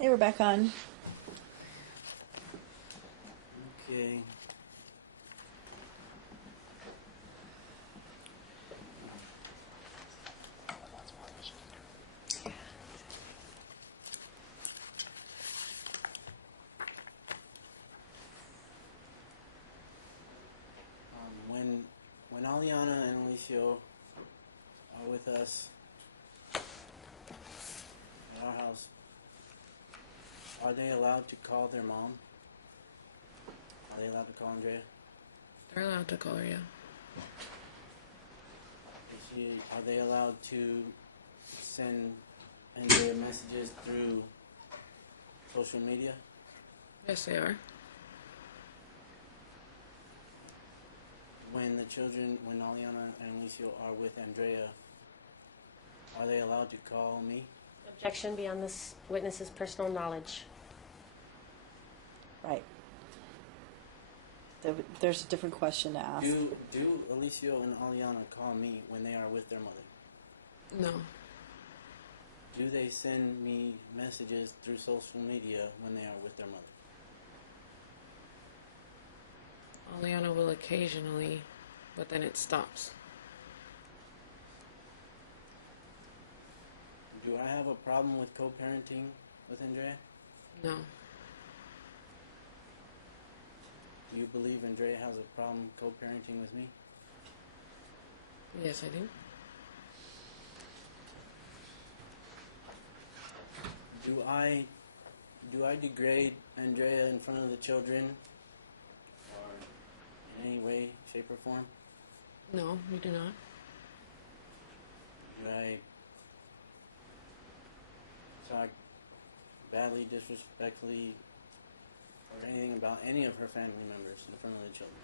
Hey, we're back on. Okay. When Aliana and Alicio are with us at our house, are they allowed to call their mom? Are they allowed to call Andrea? They're allowed to call you. Are they allowed to send Andrea messages through social media? Yes, they are. When Aliana and Alicio are with Andrea, are they allowed to call me? Objection beyond this witness's personal knowledge. Right. There's a different question to ask. Do Alicio and Aliana call me when they are with their mother? No. Do they send me messages through social media when they are with their mother? Aliana will occasionally, but then it stops. Do I have a problem with co-parenting with Andrea? No. Do you believe Andrea has a problem co-parenting with me? Yes, I do. Do I degrade Andrea in front of the children, or in any way, shape, or form? No, you do not. Do I talk badly, disrespectfully, or anything about any of her family members in front of the children?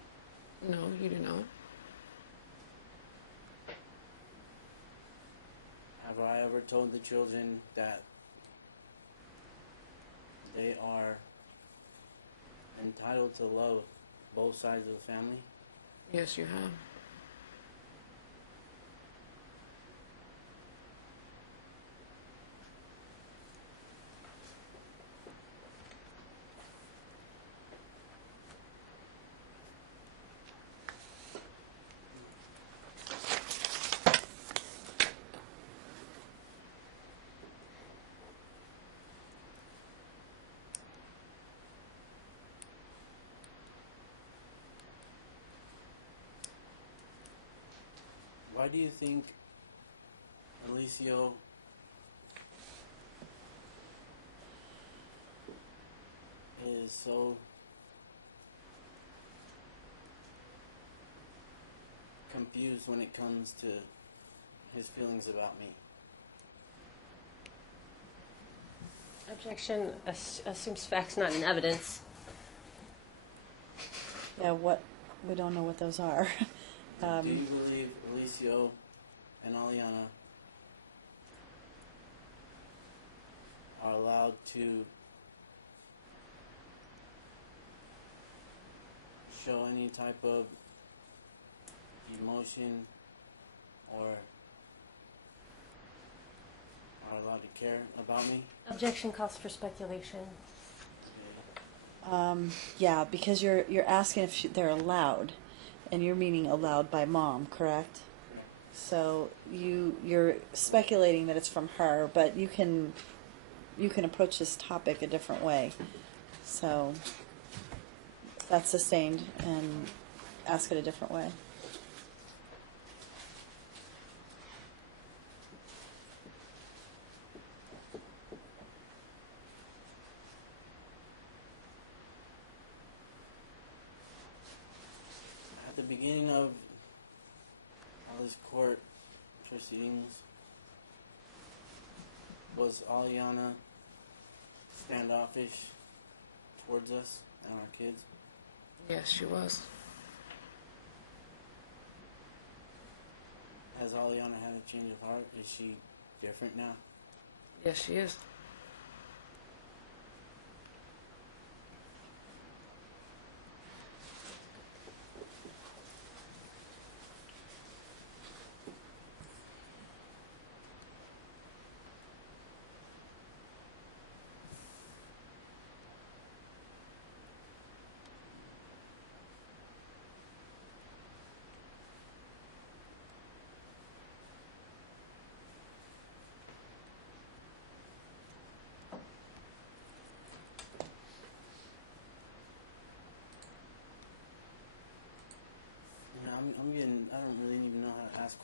No, you do not. Have I ever told the children that they are entitled to love both sides of the family? Yes, you have. Why do you think Alicio is so confused when it comes to his feelings about me? Objection assumes facts not in evidence. Yeah, we don't know what those are. Do you believe Alicio and Aliana are allowed to show any type of emotion, or are allowed to care about me? Objection calls for speculation. Yeah, because you're asking if they're allowed, and you're meaning allowed by mom, correct? So you're speculating that it's from her, but you can approach this topic a different way. So that's sustained, and ask it a different way. At the beginning of all these court proceedings, was Aliana standoffish towards us and our kids? Yes, she was. Has Aliana had a change of heart? Is she different now? Yes, she is.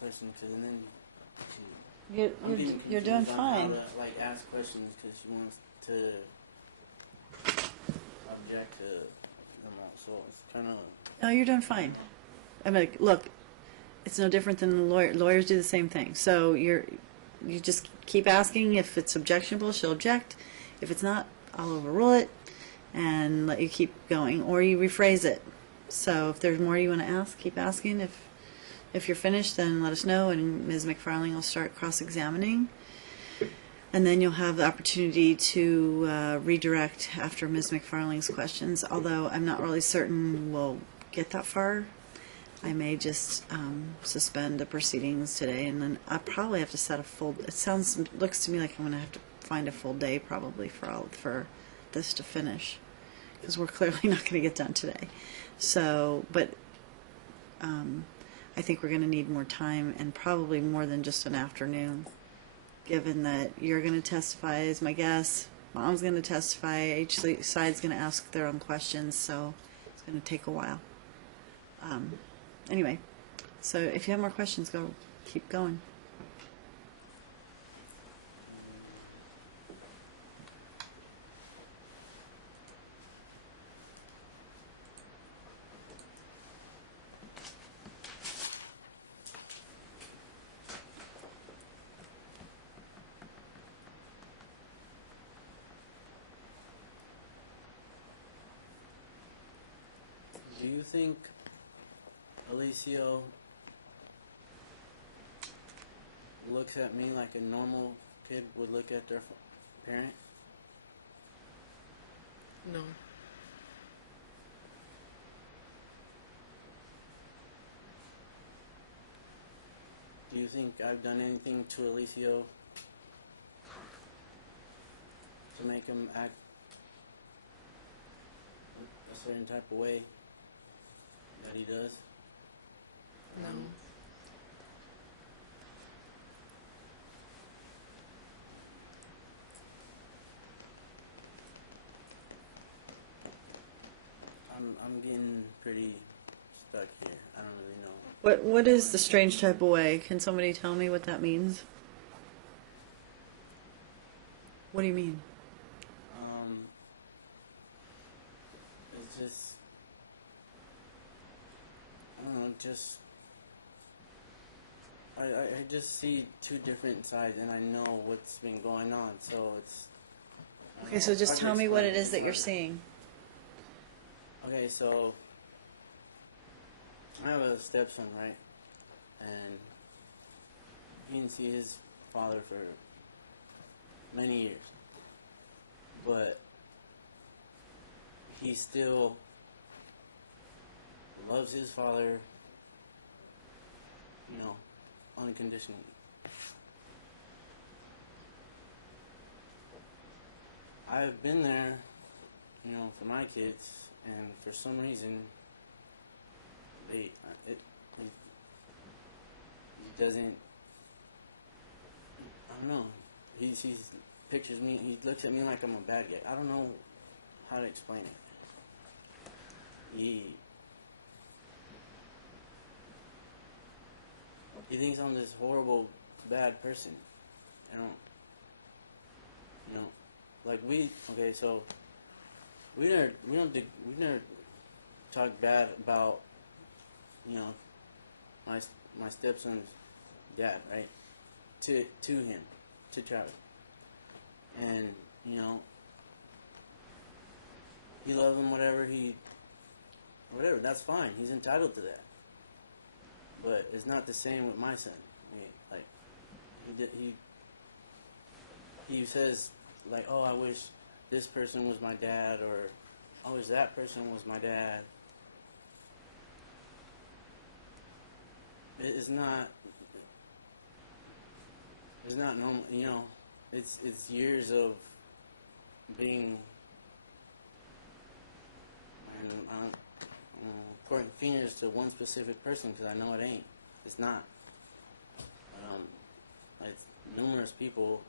questions, because then You're doing fine. How to, like, ask questions because she wants to object to them all. So it's kind of. No, you're doing fine. I mean, look, it's no different than the lawyer. Lawyers do the same thing. So you just keep asking. If it's objectionable, she'll object. If it's not, I'll overrule it and let you keep going, or you rephrase it. So if there's more you want to ask, keep asking. If you're finished, then let us know, and Ms. McFarling will start cross-examining. And then you'll have the opportunity to redirect after Ms. McFarling's questions, although I'm not really certain we'll get that far. I may just suspend the proceedings today, and then I probably have to set a full. Looks to me like I'm going to have to find a full day probably for this to finish, because we're clearly not going to get done today. So, but I think we're going to need more time, and probably more than just an afternoon, given that you're going to testify as my guest, Mom's going to testify, each side's going to ask their own questions, so it's going to take a while. Anyway, so if you have more questions, keep going. Do you think Alicio looks at me like a normal kid would look at their parent? No. Do you think I've done anything to Alicio to make him act a certain type of way that he does? No. I'm getting pretty stuck here. I don't really know. What is the strange type of way? Can somebody tell me what that means? What do you mean? It's just, I don't know, just, I just see two different sides, and I know what's been going on, so it's. I don't Okay, know, so it's just hard to tell me what explain. it is that you're seeing. Okay, so I have a stepson, right? And he didn't see his father for many years. But he still loves his father, unconditionally. I've been there, for my kids, and for some reason, he doesn't. I don't know. He pictures me. He looks at me like I'm a bad guy. I don't know how to explain it. He thinks I'm this horrible, bad person. I don't. Like so we never talk bad about, my stepson's dad, right? To him, to Travis. And, he loves him, whatever, that's fine. He's entitled to that. But it's not the same with my son. He says, like, oh, I wish this person was my dad, or I wish that person was my dad. It's not normal, it's years of being, and I'm pointing fingers to one specific person, because I know it ain't. It's not. It's numerous people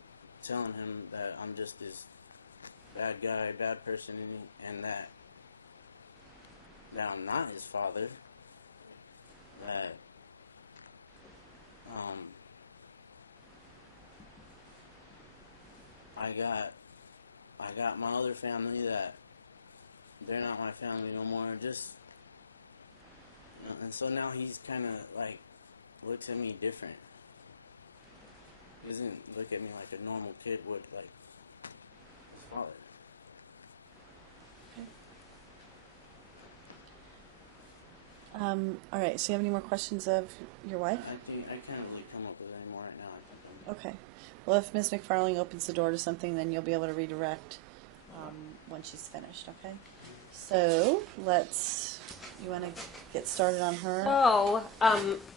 telling him that I'm just this bad guy, bad person, and that I'm not his father. That I got my other family that they're not my family no more. Just and so now he's kind of like looks at me different. He doesn't look at me like a normal kid would, like his father. All right, so you have any more questions of your wife? I think I can't really come up with any more right now. I think I'm Okay. Well, if Ms. McFarling opens the door to something, then you'll be able to redirect when she's finished, okay? So, you want to get started on her? So,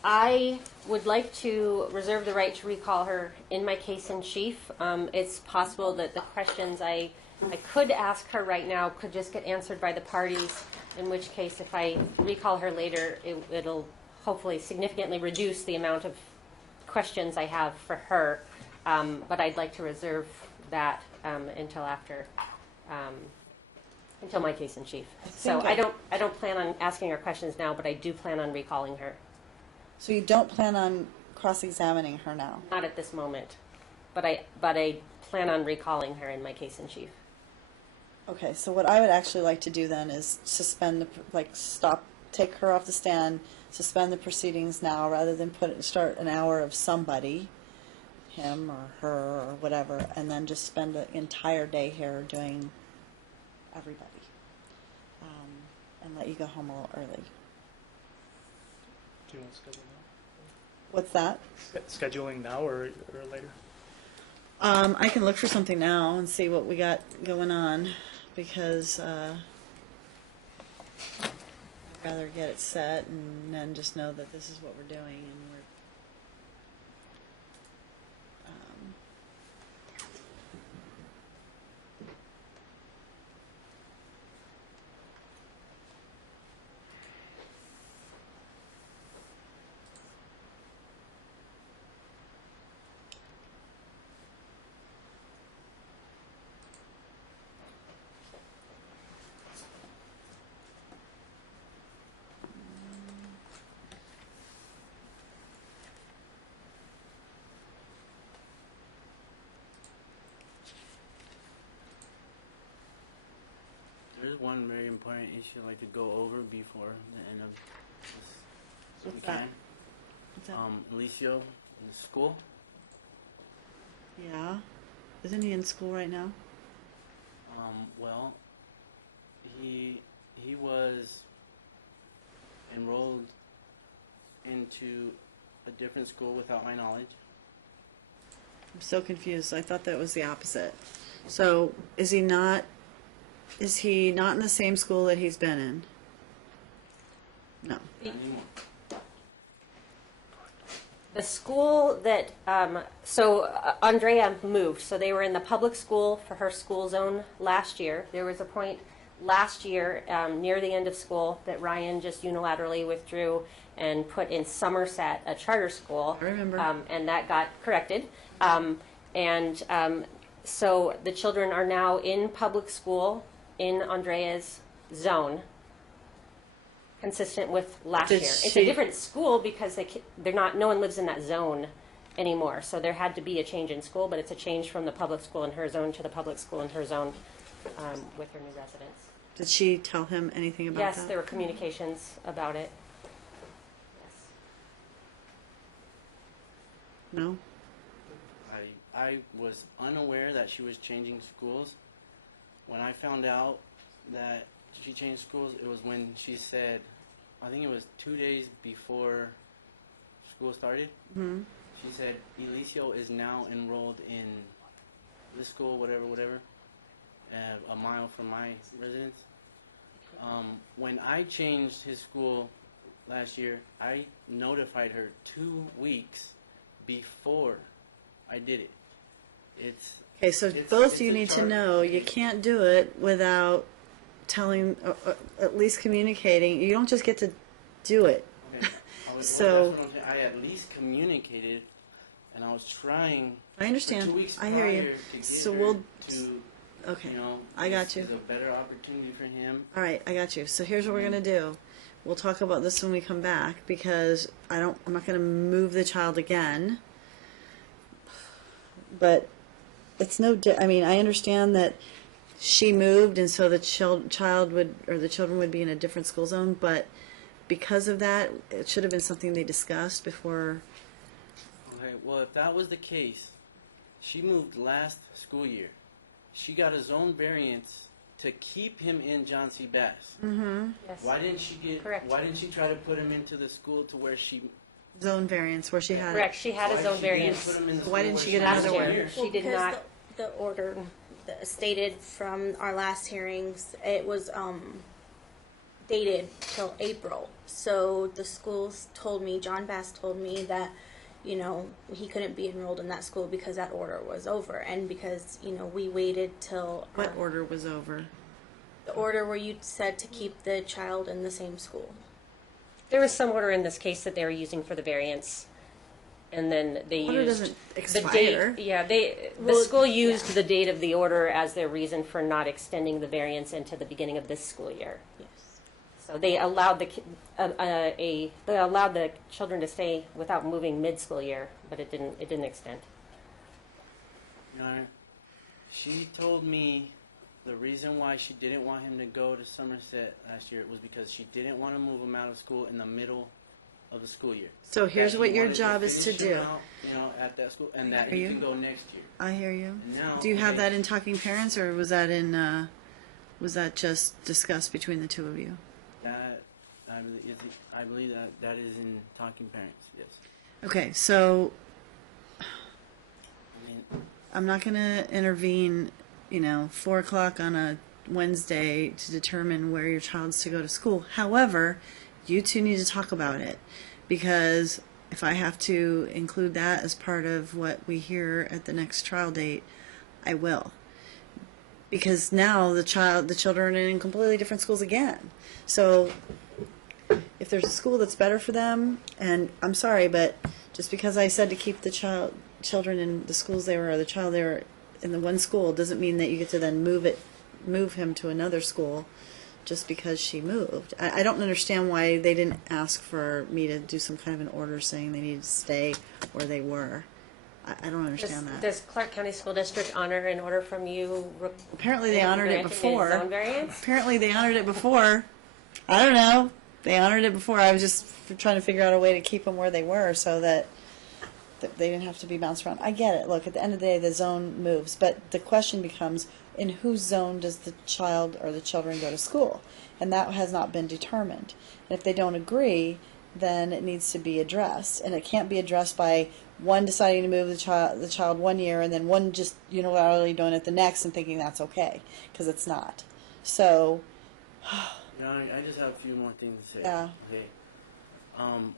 I would like to reserve the right to recall her in my case in chief. It's possible that the questions I could ask her right now could just get answered by the parties, in which case if I recall her later, it'll hopefully significantly reduce the amount of questions I have for her. But I'd like to reserve that until after, until my case in chief. So I don't plan on asking her questions now, but I do plan on recalling her. So you don't plan on cross-examining her now? Not at this moment, but I plan on recalling her in my case in chief. Okay, so what I would actually like to do then is take her off the stand, suspend the proceedings now, rather than start an hour of somebody, him or her or whatever, and then just spend the entire day here doing everybody, and let you go home a little early. Do you want to schedule now? What's that? Scheduling now or later? I can look for something now and see what we got going on, because I'd rather get it set and then just know that this is what we're doing, and we're There's one very important issue I'd like to go over before the end of this. So we What's that? can. What's that? Alicio in school. Yeah. Isn't he in school right now? Well, he was enrolled into a different school without my knowledge. I'm so confused. I thought that was the opposite. So is he not in the same school that he's been in? No. Not anymore. The school that, Andrea moved, so they were in the public school for her school zone last year. There was a point last year, near the end of school, that Ryan just unilaterally withdrew and put in Somerset, a charter school. I remember. And that got corrected. So the children are now in public school in Andrea's zone, consistent with last year. It's a different school because they're not. No one lives in that zone anymore. So there had to be a change in school, but it's a change from the public school in her zone to the public school in her zone with her new residents. Did she tell him anything about that? Yes, there were communications about it. Yes. No? I was unaware that she was changing schools. When I found out that she changed schools, it was when she said, I think it was 2 days before school started. Mm-hmm. She said, Elicio is now enrolled in this school, whatever, a mile from my residence. When I changed his school last year, I notified her 2 weeks before I did it. Okay, so both you need to know you can't do it without telling, at least communicating. You don't just get to do it. Okay. So that's what I'm saying. I at least communicated, and I was trying. I understand. For 2 weeks I hear you. prior to get So her we'll. to, Okay, you know, I got this you. is a better opportunity for him. All right, I got you. So here's what we're gonna do. we'll talk about this when we come back, because I'm not going to move the child again. But it's I mean, I understand that she moved, and so the child would, or the children would be in a different school zone, but because of that, it should have been something they discussed before. Okay, well, if that was the case, she moved last school year. She got a zone variance to keep him in John C. Bass. Mm-hmm. Yes. Why didn't she get? Correct. Why didn't she try to put him into the school to where she? Zone variance, where she had Correct. She had a zone variance. Why didn't she get Last another year. one? She did because not. The order stated from our last hearings, it was dated till April. So the schools told me, John Bass told me that, you know, he couldn't be enrolled in that school because that order was over, and because, you know, we waited till What order was over? the order where you said to keep the child in the same school. There was some order in this case that they were using for the variance, and then they Order used doesn't the expire. date. Yeah, the Well, school used yeah. the date of the order as their reason for not extending the variance into the beginning of this school year. Yes. So they allowed they allowed the children to stay without moving mid-school year, but it didn't extend. Your Honor, she told me the reason why she didn't want him to go to Somerset last year was because she didn't want to move him out of school in the middle of the school year. So here's That what she your wanted job is to finish him do. out, you know, at that school, and I that hear he you. can go next year. I hear you. And now, Do you have okay, that in Talking Parents, or was that was that just discussed between the two of you? That I believe that is in Talking Parents. Yes. Okay, so I mean, I'm not going to intervene, 4 o'clock on a Wednesday to determine where your child's to go to school. However, you two need to talk about it, because if I have to include that as part of what we hear at the next trial date, I will. Because now the children are in completely different schools again. So if there's a school that's better for them, and I'm sorry, but just because I said to keep the children in the schools they were, or the child they were in the one school, doesn't mean that you get to then move him to another school just because she moved. I don't understand why they didn't ask for me to do some kind of an order saying they needed to stay where they were. I don't understand that. Does Clark County School District honor an order from you? Apparently they honored it granting a before. zone variance? Apparently they honored it before. I don't know. They honored it before. I was just trying to figure out a way to keep them where they were so that they didn't have to be bounced around. I get it. Look, at the end of the day, the zone moves. But the question becomes, in whose zone does the child or the children go to school? And that has not been determined. And if they don't agree, then it needs to be addressed. And it can't be addressed by one deciding to move the child 1 year and then one just unilaterally doing it the next and thinking that's okay, because it's not. So, Your Honor, I just have a few more things to say. Yeah. Okay.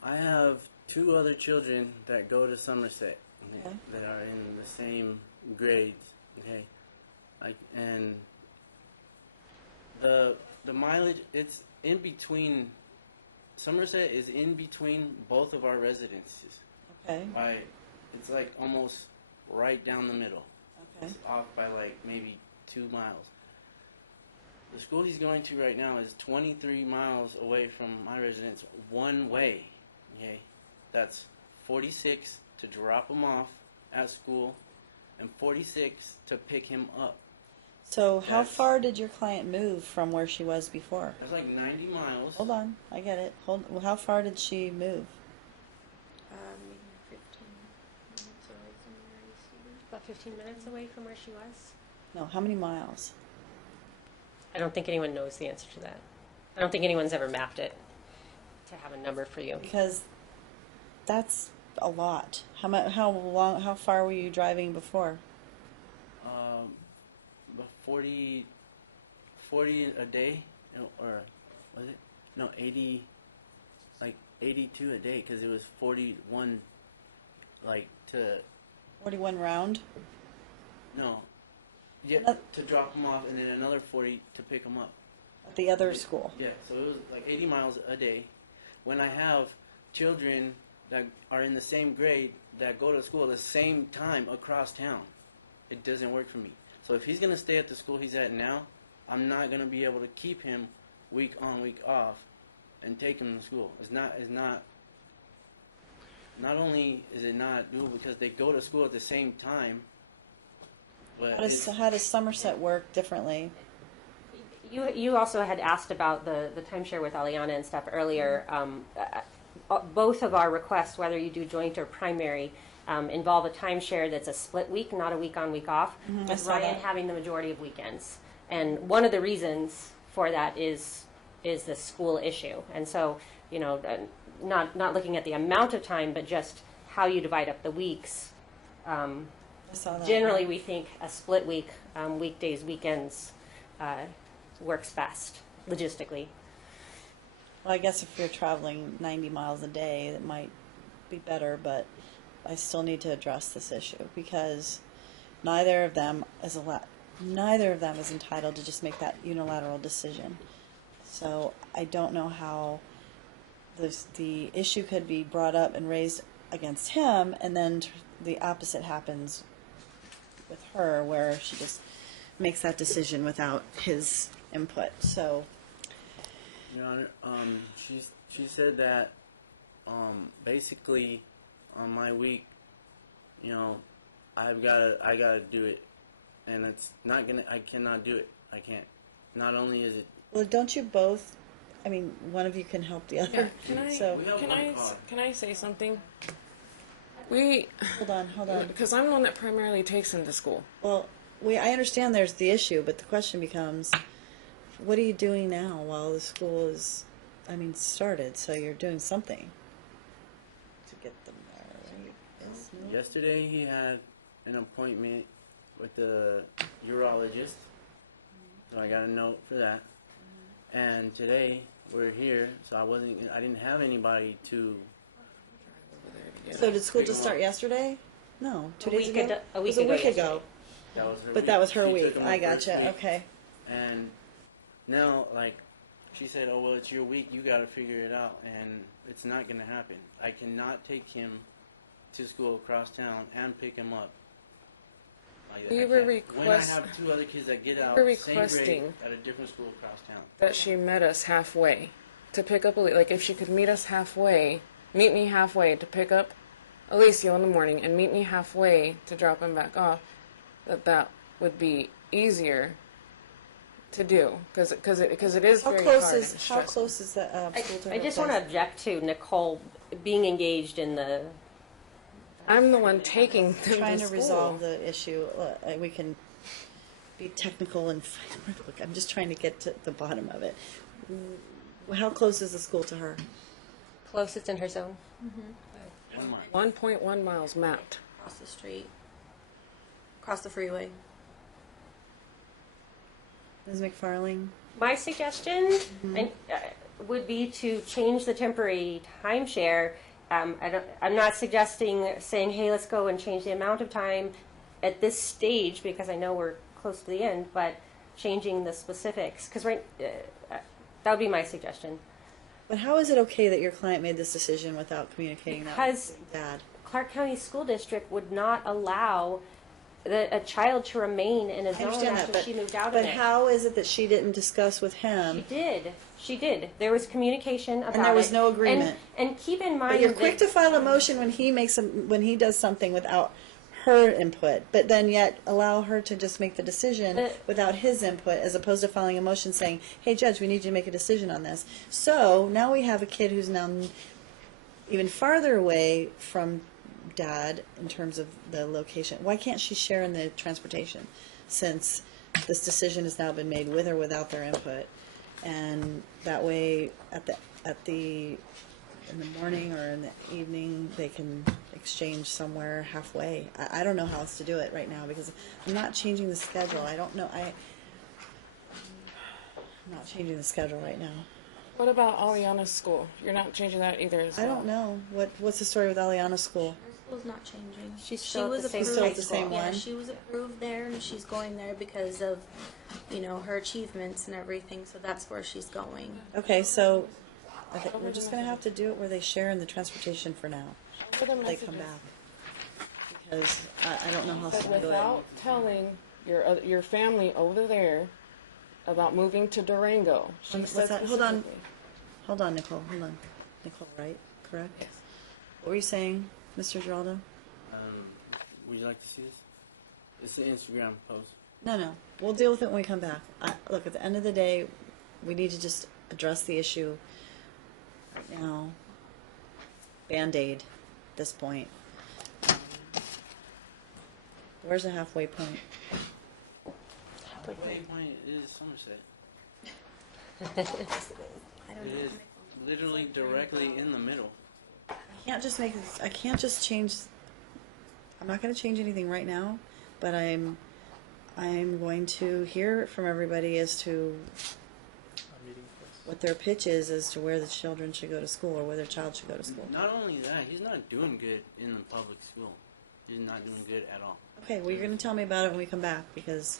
I have 2 other children that go to Somerset, Okay. that are in the same grades. Okay. And the mileage, it's in between. Somerset is in between both of our residences. okay, It's like almost right down the middle. okay. It's off by like maybe 2 miles. The school he's going to right now is 23 miles away from my residence one way. Okay, that's 46 to drop him off at school, and 46 to pick him up. So how That's- far did your client move from where she was before? That's like 90 miles. Hold on, I get it. Well, how far did she move? Maybe 15 minutes away from where I see. About 15 minutes away from where she was. No, how many miles? I don't think anyone knows the answer to that. I don't think anyone's ever mapped it to have a number for you. Because that's a lot. How far were you driving before? But 40 a day, or was it? No, 80, like 82 a day, because it was 41, like to 41 round? no, yeah, Noth- to drop him off, and then another 40 to pick him up. At the other school. Yeah, so it was like 80 miles a day. When I have children that are in the same grade that go to school at the same time across town, it doesn't work for me. So if he's going to stay at the school he's at now, I'm not going to be able to keep him week on, week off and take them to school. It's not. Not only is it not doable because they go to school at the same time, but How does Somerset work differently? You also had asked about the timeshare with Aliana and stuff earlier. Both of our requests, whether you do joint or primary, involve a timeshare that's a split week, not a week on, week off, I with saw Ryan that. having the majority of weekends. And one of the reasons for that is the school issue. And so, not looking at the amount of time, but just how you divide up the weeks. I saw that. Generally, we think a split week, weekdays, weekends, works best logistically. Well, I guess if you're traveling 90 miles a day, it might be better, but I still need to address this issue because neither of them is entitled to just make that unilateral decision. So I don't know how the issue could be brought up and raised against him, and then the opposite happens with her, where she just makes that decision without his input. So, Your Honor, she said that basically on my week, I gotta do it, and it's not gonna. I cannot do it. I can't. Not only is it. well, don't you both? I mean, one of you can help the other. So Can I say something? We, hold on. because I'm the one that primarily takes him to school. Well, I understand there's the issue, but the question becomes, what are you doing now while the school is, started? So you're doing something to get them there, right? Yes, no? Yesterday he had an appointment with the urologist, so I got a note for that. And today we're here, so I didn't have anybody to. So did school just start yesterday? No, 2 days ago. A week It was ago. a week yesterday. ago. That was her But that was her She week. took him I the first gotcha. week. Okay. And now, she said, "Oh well, it's your week. You got to figure it out." And it's not going to happen. I cannot take him to school across town and pick him up. We I were can't. When I have two other kids that get out We were same grade requesting at a different school across town. that she met us halfway to pick up like if she could meet us halfway, meet me halfway to pick up Alicia in the morning and meet me halfway to drop him back off, that would be easier to do because it is How very close hard and is stressful. the school to I her just place? want to object to Nicole being engaged in the. I'm the one taking them Trying to to school. resolve the issue. We can be technical and look. I'm just trying to get to the bottom of it. How close is the school to her? Closest in her zone. 1 mile. 1.1 miles mapped. Across the street, across the freeway. Ms. McFarling? My suggestion would be to change the temporary timeshare. I'm not suggesting saying, hey, let's go and change the amount of time at this stage because I know we're close to the end, but changing the specifics. Because that would be my suggestion. But how is it okay that your client made this decision without communicating that Because with Dad? Clark County School District would not allow a child to remain in a I zone understand after that, she moved out but of it. how is it that she didn't discuss with him? She did. There was communication about it. And there was no agreement. And keep in mind But you're that quick to file a motion when he does something without her input, but then yet allow her to just make the decision without his input, as opposed to filing a motion saying, "Hey, Judge, we need you to make a decision on this." So now we have a kid who's now even farther away from Dad in terms of the location. Why can't she share in the transportation, since this decision has now been made with or without their input? And that way, in the morning or in the evening, they can exchange somewhere halfway. I don't know how else to do it right now because I'm not changing the schedule. I don't know. I'm not changing the schedule right now. What about Aliana's school? You're not changing that either as I well. don't know. What's the story with Aliana's school? Her school's not changing. She's still at the same She's still high at the school. same Yeah, one? she was approved there, and she's going there because of, her achievements and everything. So that's where she's going. Okay, so I think we're just going to have to do it where they share in the transportation for now. What are the They come messages? back. Because I don't know how else But to do it. without telling your family over there about moving to Durango. She What's said that? Hold on. specifically. hold on, Nicole, hold on. Nicole, right? Correct? What were you saying, Mr. Geraldo? Would you like to see this? It's an Instagram post. No. We'll deal with it when we come back. Look, at the end of the day, we need to just address the issue right now. Band-Aid at this point. Where's the halfway point? Halfway point is Somerset. I don't It know. is literally directly in the middle. I can't just make this, I can't just change. I'm not going to change anything right now, but I'm going to hear from everybody as to A meeting place. what their pitch is as to where the children should go to school or where their child should go to school. Not only that, he's not doing good in the public school. He's not doing good at all. Okay, well, you're going to tell me about it when we come back, because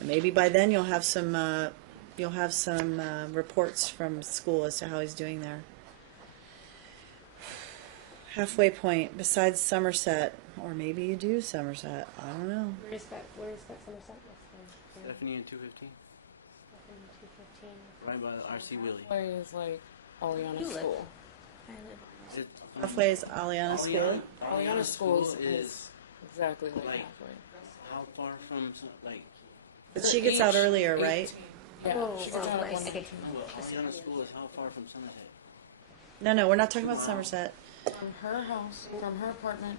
maybe by then you'll have some reports from school as to how he's doing there. Halfway point besides Somerset, or maybe you do Somerset. I don't know. Where is that Somerset? Stephanie and 215, 215. right by the RC Willie. Halfway is like Aliana You live. School. I live on It, Halfway is Aliana School. Aliana Schools is is exactly like like halfway. how far from like? But she gets out Each earlier, right? 18. Yeah, Oh, she gets oh, out I at see. 1:19. Well, Aliana School is how far from Somerset? No, we're not talking about Somerset. From her house, from her apartment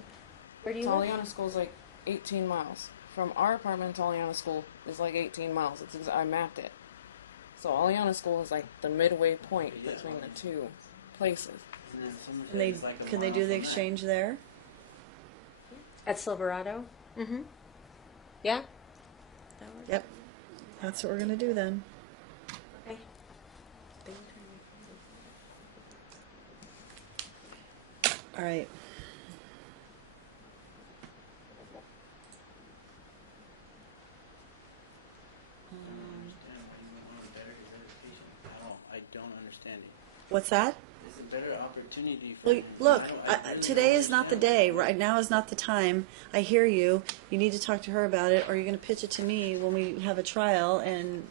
Where do to you live? Aliana School is like 18 miles. From our apartment to Aliana School is like 18 miles. I mapped it. So Aliana School is like the midway point between the two places. And then Somerset Can they is like a can they mile do the from that. exchange there? At Silverado? Mm-hmm. Yeah? That works. Yep. That's what we're gonna do then. Okay. All right. I don't understand it. What's that? It's a better opportunity for Well, him. look, I really today don't is not the understand. day. Right now is not the time. I hear you. You need to talk to her about it, or you're going to pitch it to me when we have a trial and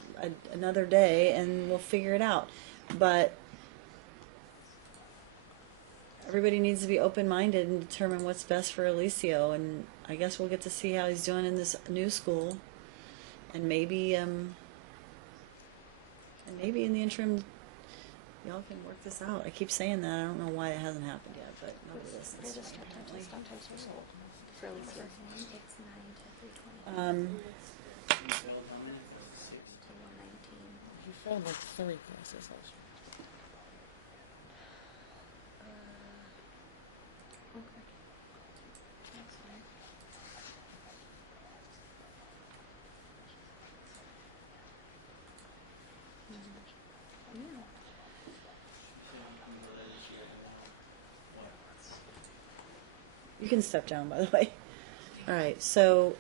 another day, and we'll figure it out. But everybody needs to be open-minded and determine what's best for Alicio. And I guess we'll get to see how he's doing in this new school, and maybe in the interim, y'all can work this out. I keep saying that. I don't know why it hasn't happened yet, but nobody listens. apparently. It's 9 to 3:20. Um, You failed how many? 6. To 119. You failed like 3 classes last year. Okay. That's fine. Yeah. you can step down, by the way. All right. So,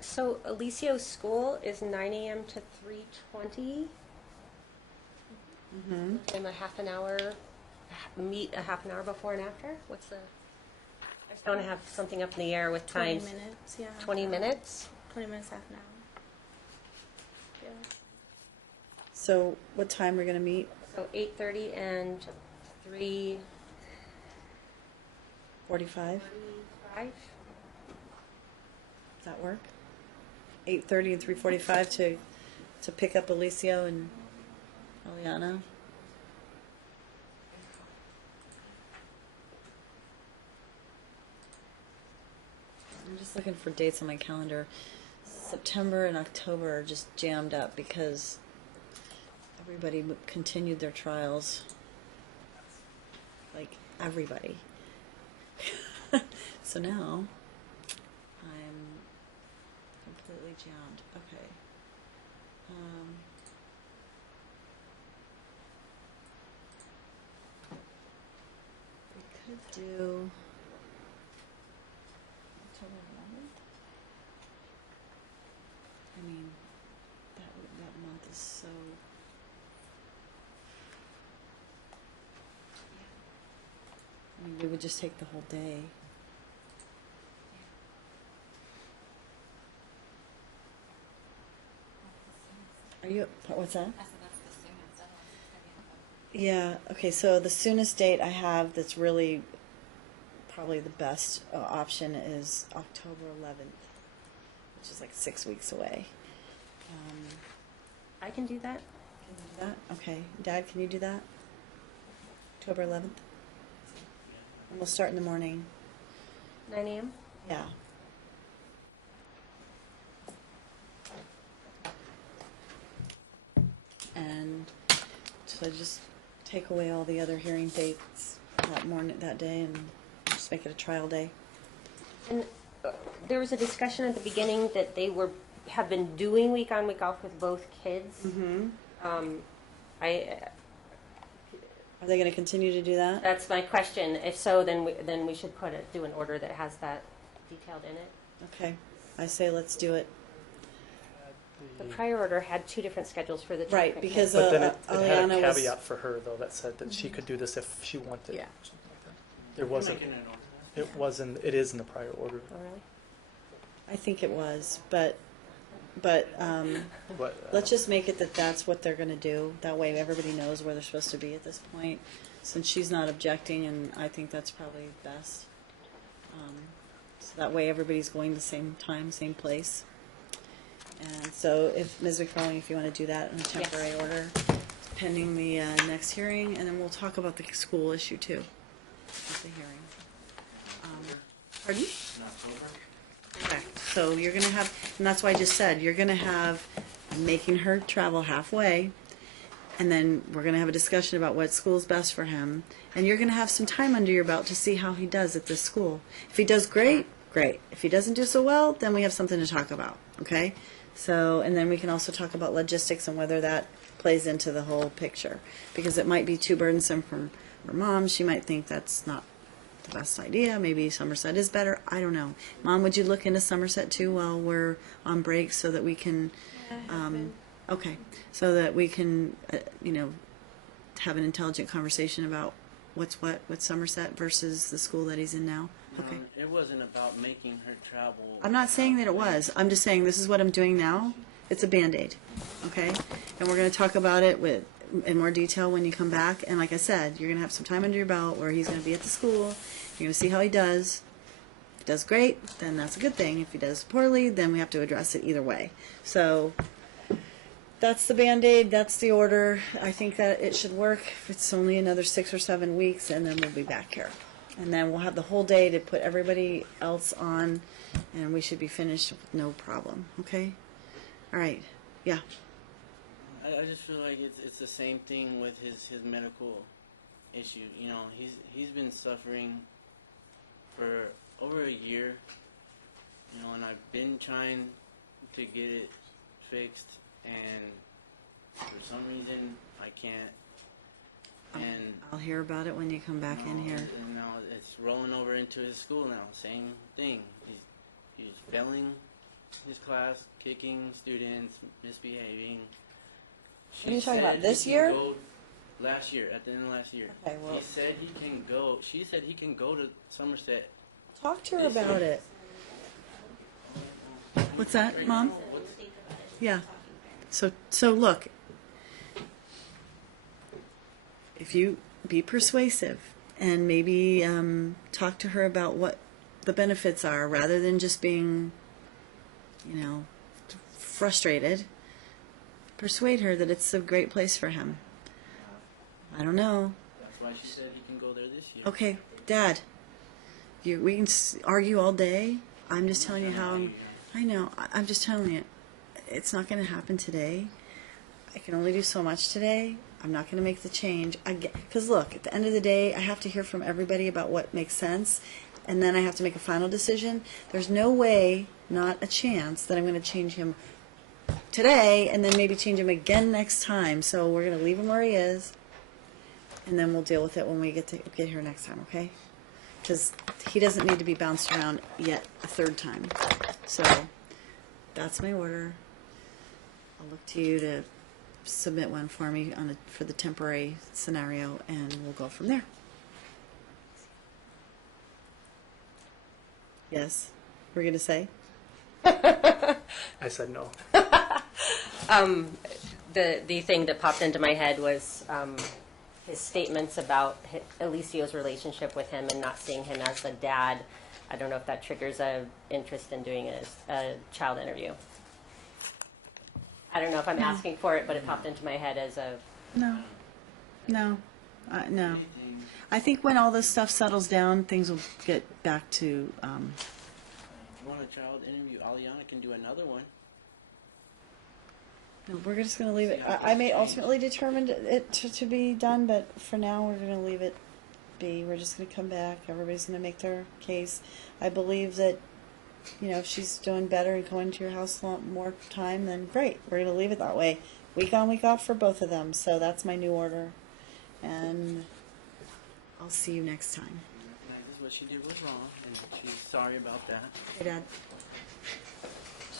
So Alicio's school is 9 a.m. to 3:20. And a half an hour, meet a half an hour before and after? What's the, I just want to have something up in the air with 20 times. minutes, yeah. 20 minutes? 20 minutes, half an hour. Yeah. so what time we're gonna meet? So 8:30 and 3:45? 45. Does that work? 8:30 and 3:45 to pick up Alicio and Eliana. I'm just looking for dates on my calendar. September and October are just jammed up because everybody continued their trials. Like everybody. So now I'm completely jammed. Okay. We could do October 11th. I mean, that month is so. I mean, we would just take the whole day. Are you? What's that? Yeah, okay, so the soonest date I have that's really probably the best option is October 11th, which is like 6 weeks away. I can do that. Can you do that? Okay. Dad, can you do that? October 11th? And we'll start in the morning. 9 a.m. Yeah. And so just take away all the other hearing dates that morning, that day, and just make it a trial day. And there was a discussion at the beginning that they have been doing week on, week off with both kids. Mm-hmm. I Are they going to continue to do that? That's my question. If so, then we should do an order that has that detailed in it. Okay. I say let's do it. The prior order had 2 different schedules for the two Right, different because kids. But then it had Aliana a was- caveat for her, though, that said that she could do this if she wanted. Yeah. Something like that. There wasn't. It is in the prior order. Oh, really? I think it was, but But, let's just make it that that's what they're going to do. That way everybody knows where they're supposed to be at this point. Since she's not objecting, and I think that's probably best. So that way everybody's going the same time, same place. And so if Ms. McFarling, if you want to do that in a temporary order, pending the next hearing, and then we'll talk about the school issue too at the hearing. Pardon? Correct. So you're going to have, and that's why I just said, you're going to have making her travel halfway, and then we're going to have a discussion about what school's best for him, and you're going to have some time under your belt to see how he does at this school. If he does great, great. If he doesn't do so well, then we have something to talk about, okay? So, and then we can also talk about logistics and whether that plays into the whole picture, because it might be too burdensome for her mom. She might think that's not the best idea. Maybe Somerset is better. I don't know. Mom, would you look into Somerset too while we're on break so that we can, okay, so that we can, have an intelligent conversation about what's what with Somerset versus the school that he's in now? Okay. It wasn't about making her travel. I'm not saying that it was. I'm just saying this is what I'm doing now. It's a Band-Aid, okay? And we're going to talk about it in more detail when you come back. And like I said, you're going to have some time under your belt where he's going to be at the school. You're going to see how he does. If he does great, then that's a good thing. If he does poorly, then we have to address it either way. So that's the Band-Aid. That's the order. I think that it should work. It's only another 6 or 7 weeks, and then we'll be back here. And then we'll have the whole day to put everybody else on, and we should be finished with no problem. Okay? All right. Yeah. I just feel like it's the same thing with his medical issue. He's been suffering for over a year, and I've been trying to get it fixed, and for some reason I can't. And I'll hear about it when you come back in here. And now it's rolling over into his school now. Same thing. He's failing his class, kicking students, misbehaving. What are you talking about, She this said he year? can go last year, at the end of last year. Okay, well- He said he can go. She said he can go to Somerset. Talk to her about it. What's that, Mom? Yeah. So look, if you be persuasive and maybe talk to her about what the benefits are rather than just being, frustrated, persuade her that it's a great place for him. I don't know. That's why she said he can go there this year. Okay, Dad, we can argue all day. I'm just telling you how. I know. I'm just telling you, it's not going to happen today. I can only do so much today. I'm not going to make the change. Because look, at the end of the day, I have to hear from everybody about what makes sense, and then I have to make a final decision. There's no way, not a chance, that I'm going to change him today and then maybe change him again next time. So we're going to leave him where he is, and then we'll deal with it when we get here next time, okay? Because he doesn't need to be bounced around yet a third time. So that's my order. I'll look to you to submit one for me for the temporary scenario, and we'll go from there. Yes? We're going to say? I said no. The thing that popped into my head was his statements about Alessio's relationship with him and not seeing him as a dad. I don't know if that triggers a interest in doing a child interview. I don't know if I'm asking for it, but it popped into my head as a... No. No. I think when all this stuff settles down, things will get back to. If you want a child interview, Aliana can do another one. No, we're just going to leave it. I may ultimately determine it to be done, but for now, we're going to leave it be. We're just going to come back. Everybody's going to make their case. I believe that, if she's doing better and going to your house a lot more time, then great. We're going to leave it that way. Week on, week off for both of them. So that's my new order. And I'll see you next time. Recognizes what she did was wrong, and she's sorry about that. Hey, Dad.